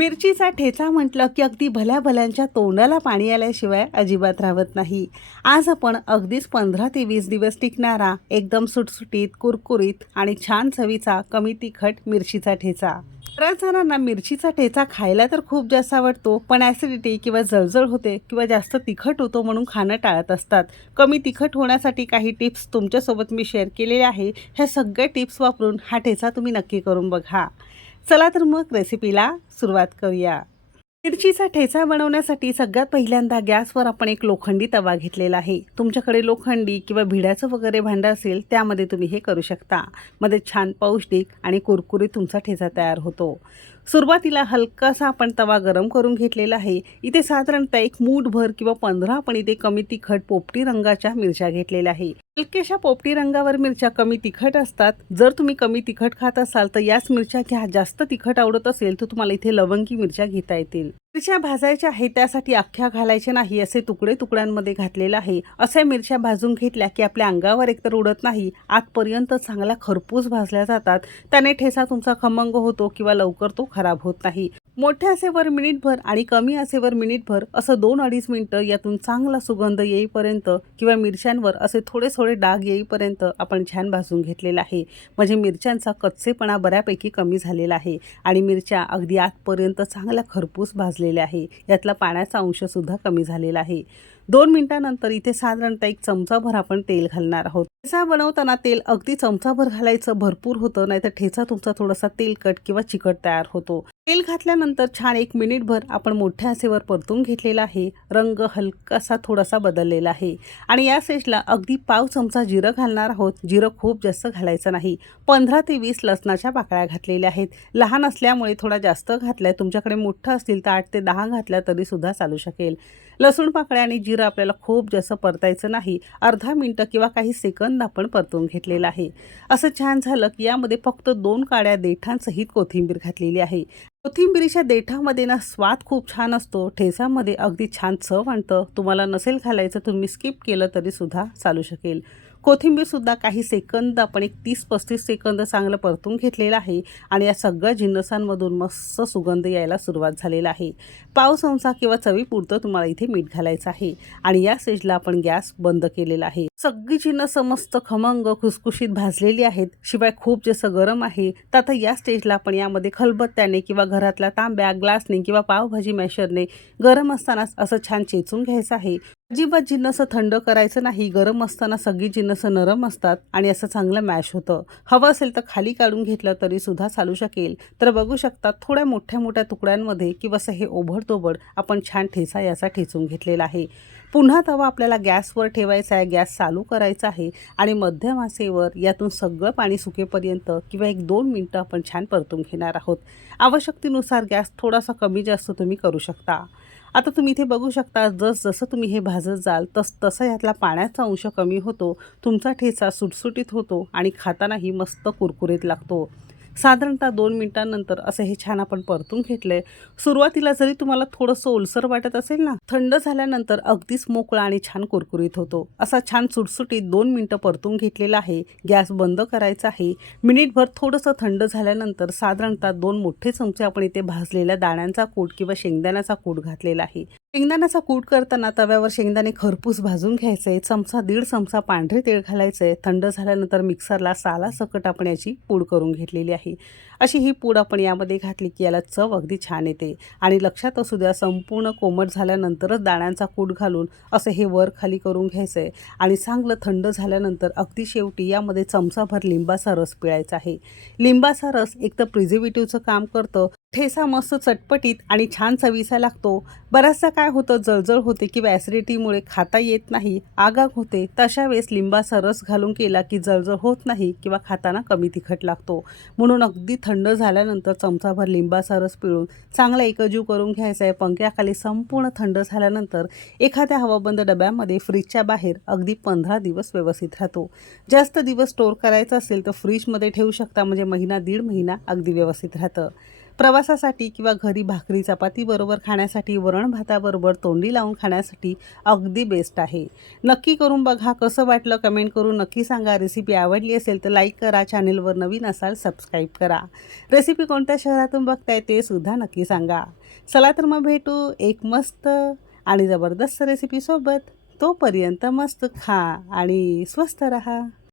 मिरचीचा ठेचा म्हटलं की अगदी भल्या भल्यांच्या तोंडाला पाणी आल्याशिवाय अजिबात राहत नाही. आज आपण अगदीच पंधरा ते वीस दिवस टिकणारा एकदम सुटसुटीत कुरकुरीत आणि छान चवीचा कमी तिखट मिरचीचा ठेचा. बऱ्याच जणांना मिरचीचा ठेचा खायला तर खूप जास्त आवडतो पण ॲसिडिटी किंवा जळजळ होते किंवा जास्त तिखट होतो म्हणून खाणं टाळत असतात. कमी तिखट होण्यासाठी काही टिप्स तुमच्यासोबत मी शेअर केलेले आहे. ह्या सगळ्या टिप्स वापरून हा ठेचा तुम्ही नक्की करून बघा. चला तर मग रेसिपीला सुरुवात करूया. मिरचीचा ठेचा बनवण्यासाठी सगळ्यात पहिल्यांदा गॅसवर आपण एक लोखंडी तवा घेतलेला आहे. तुमच्याकडे लोखंडी किंवा भिड्याचं वगैरे भांडं असेल त्यामध्ये तुम्ही हे करू शकता. मध्ये छान पौष्टिक आणि कुरकुरीत तुमचा ठेचा तयार होतो. सुरुवातीला हलकासा आपण तवा गरम करून घेतलेला आहे. इथे साधारणतः एक मूठभर किंवा पंधरा आपण इथे कमी तिखट पोपटी रंगाच्या मिरच्या घेतलेल्या आहे. हलकेशा पोपटी रंगावर मिरच्या कमी तिखट असतात. जर तुम्ही कमी तिखट खात असाल तर याच मिरच्या घ्या. जास्त तिखट आवडत असेल तर तुम्हाला इथे लवंगी मिरच्या घेता येतील. मिरच्या भाजायच्या आहे त्यासाठी अख्ख्या घालायचे नाही असे तुकडे तुकड्यांमध्ये घातलेलं आहे. असे मिरच्या भाजून घेतल्या की आपल्या अंगावर एकतर उडत नाही. आतपर्यंत चांगला खरपूस भाजल्या जातात. त्याने ठेसा तुमचा खमंग होतो किंवा लवकर तो खराब होत नाही. मोठ्या असेवर मिनिटभर आणि कमी असेवर मिनिटभर असं दोन अडीच मिनटं यातून चांगला सुगंध येईपर्यंत किंवा मिरच्यांवर असे थोडे थोडे डाग येईपर्यंत आपण छान भाजून घेतलेला आहे. म्हणजे मिरच्यांचा कच्चेपणा बऱ्यापैकी कमी झालेला आहे. आणि मिरच्या अगदी आतपर्यंत चांगल्या खरपूस भाजलेल्या आहे. यातला पाण्याचा अंशसुद्धा कमी झालेला आहे. दोन मिनिटानंतर इथे साधारणतः एक चमचाभर आपण तेल घालणार आहोत. ठेचा बनवताना तेल अगदी चमचाभर घालायचं भरपूर होतं नाहीतर ठेचा तुमचा थोडासा तेलकट किंवा चिकट तयार होतो. तेल घातल्यानंतर छान एक मिनिटभर आपण मोठ्या आसेवर परतून घेतलेला आहे. रंग हलकासा थोडासा बदललेला आहे. आणि या स्टेजला अगदी पाव चमचा जिरं घालणार आहोत. जिरं खूप जास्त घालायचं नाही. पंधरा ते वीस लसणाच्या पाकळ्या घातलेल्या आहेत. लहान असल्यामुळे थोडा जास्त घातलाय. तुमच्याकडे मोठं असतील तर आठ ते दहा घातल्या तरी सुद्धा चालू शकेल. लसूण पाकळ्या आणि जिरं आपल्याला खूप जास्त परतायचं नाही. अर्धा मिनटं किंवा काही सेकंद आपण परतून घेतलेलं आहे. असं छान झालं की यामध्ये फक्त दोन काड्या देठांसहित कोथिंबीर घातलेली आहे. कोथिंबिरीच्या देठामध्ये ना स्वाद खूप छान असतो. ठेसामध्ये अगदी छान चव आणतं. तुम्हाला नसेल घालायचं तुम्ही स्किप केलं तरी सुद्धा चालू शकेल. कोथिंबीरसुद्धा काही सेकंद आपण एक तीस पस्तीस सेकंद चांगलं परतून घेतलेलं आहे आणि या सगळ्या जिन्नसांमधून मस्त सुगंध यायला सुरुवात झालेला आहे. पाव चमचा किंवा चवीपुरतं तुम्हाला इथे मीठ घालायचं आहे आणि या स्टेजला आपण गॅस बंद केलेला आहे. सगळी जिन्नस मस्त खमंग खुसखुशीत भाजलेली आहेत. शिवाय खूप जसं गरम आहे. तर आता या स्टेजला आपण यामध्ये खलबत्त्याने किंवा घरातल्या तांब्या ग्लासने किंवा पावभाजी मॅशरने गरम असतानाच असं छान चेचून घ्यायचं आहे. अजिबात जिन्नस थंड करायचं नाही. गरम असताना सगळी जिन्नस नरम असतात आणि असं चांगलं मॅश होतं. हवं असेल तर खाली काढून घेतलं तरी सुद्धा चालू शकेल. तर बघू शकता थोड्या मोठ्या मोठ्या तुकड्यांमध्ये किंवा असं हे ओबडतोबड आपण छान ठेचा याचा ठेचून घेतलेला आहे. पुन्हा तवा आपल्याला गॅसवर ठेवायचा आहे. गॅस चालू करायचा आहे आणि मध्यम आसेवर यातून सगळं पाणी सुकेपर्यंत किंवा एक दोन मिनटं आपण छान परतून घेणार आहोत. आवश्यकतेनुसार गॅस थोडासा कमी जास्त तुम्ही करू शकता. आता तुम्ही इथे बघू शकता जस जसं तुम्ही हे भाजत जाल तस तसं यातला पाण्याचा अंश कमी होतो तुमचा ठेचा सुटसुटीत होतो आणि खातानाही मस्त कुरकुरीत लागतो. साधारणतः दोन मिनिटांनंतर असं हे छान आपण परतून घेतलंय. सुरुवातीला जरी तुम्हाला थोडंसं ओलसर वाटत असेल ना थंड झाल्यानंतर अगदीच मोकळा आणि छान कुरकुरीत होतो. असा छान सुटसुटीत दोन मिनटं परतून घेतलेला आहे. गॅस बंद करायचा आहे. मिनिटभर थोडंसं थंड झाल्यानंतर साधारणतः दोन मोठे चमचे आपण इथे भाजलेल्या दाण्यांचा कूट किंवा शेंगदाण्याचा कूट घातलेला आहे. शेंगदाण्याचा कूट करताना तव्यावर शेंगदाणे खरपूस भाजून घ्यायचे चमचा दीड चमचा पांढरे तेल घालायचे थंड झाल्यानंतर मिक्सरला साला सकट आपण याची पूड करून घेतलेली आहे. अशी ही पूड आपण यामध्ये घातली की याला चव अगदी छान येते आणि लक्षात असू द्या संपूर्ण कोमट झाल्यानंतरच दाण्यांचा कूट घालून असं हे वर खाली करून घ्यायचं आहे आणि चांगलं थंड झाल्यानंतर अगदी शेवटी यामध्ये चमचाभर लिंबाचा रस पिळायचा आहे. लिंबाचा रस एक तर प्रिझर्वेटिव्हचं काम करतं ठेसा मस्त चटपटीत आणि छान चवीसा लागतो. बऱ्याचदा काय होतं जळजळ होते किंवा ॲसिडिटीमुळे खाता येत नाही आगाग होते तशा वेळेस लिंबाचा रस घालून केला की जळजळ होत नाही किंवा खाताना कमी तिखट लागतो. म्हणून अगदी थंड झाल्यानंतर चमचाभर लिंबाचा रस पिळून चांगला एकजीव करून घ्यायचा आहे. पंख्याखाली संपूर्ण थंड झाल्यानंतर एखाद्या हवाबंद डब्यामध्ये फ्रीजच्या बाहेर अगदी पंधरा दिवस व्यवस्थित राहतो. जास्त दिवस स्टोअर करायचं असेल तर फ्रीजमध्ये ठेवू शकता. म्हणजे महिना दीड महिना अगदी व्यवस्थित राहतं. प्रवासासाठी किंवा घरी भाकरी चपातीबरोबर खाण्यासाठी वरण भाताबरोबर तोंडी लावून खाण्यासाठी अगदी बेस्ट आहे. नक्की करून बघा कसं वाटलं कमेंट करून नक्की सांगा. रेसिपी आवडली असेल तर लाईक करा. चॅनेलवर नवीन असाल सबस्क्राईब करा. रेसिपी कोणत्या शहरातून बघताय ते सुद्धा नक्की सांगा. चला तर मग भेटू एक मस्त आणि जबरदस्त रेसिपीसोबत तोपर्यंत मस्त खा आणि स्वस्त रहा.